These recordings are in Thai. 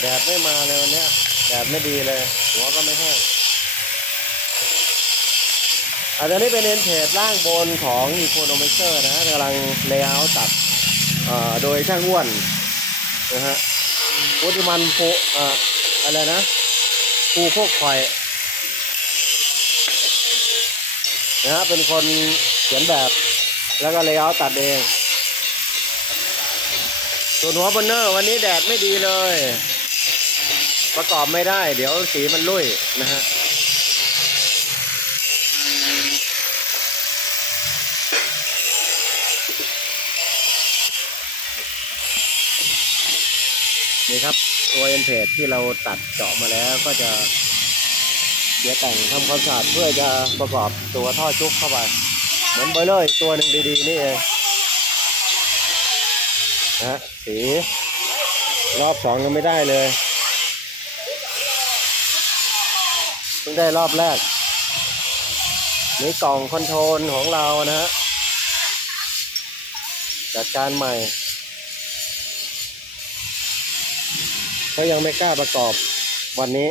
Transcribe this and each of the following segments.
แดดไม่มาเลยวันนี้แดดไม่ดีเลย หัวก็ไม่แห้งอันนี้เป็นเอนเทจล่างบนของอีโคโนมิเซอร์นะฮะกำลังเลเยอร์ตัดอ่อโดยช่างอ้วนนะฮะวุฒิมันโปเอ่ออะไรนะปูพวกคอยนะฮะเป็นคนเขียนแบบ แล้วก็เลเยอร์ตัดเองส่วนหัวเบนเนอร์วันนี้แดดไม่ดีเลย ประกอบไม่ได้ เดี๋ยวสีมันลุ่ยนะฮะนี่ครับตัวเอ็นเพจที่เราตัดเจาะมาแล้วก็จะเดี๋ยวแต่งทำความสะอาดเพื่อจะประกอบตัวท่อชุบเข้าไป เหมือนเบอร์เลอร์อีกตัวหนึ่งดีๆนี่เองนะสีรอบสองยังไม่ได้เลย เพิ่งได้รอบแรก นี่กล่องคอนโทรลของเรานะฮะจัดการใหม่เขายังไม่กล้าประกอบวันนี้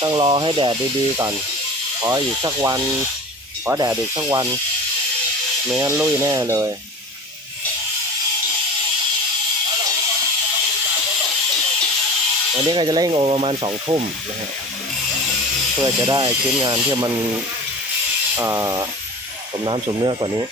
ต้องรอให้แดดดีๆก่อน ขออีกสักวัน ขอแดดอีกสักวันไม่งั้นลุยแน่เลยวันนี้ก็จะเร่งโอประมาณสองทุ่มนะฮะ พื่อจะได้ชิ้นงานที่มันสมน้ำสมเนื้อกว่านี้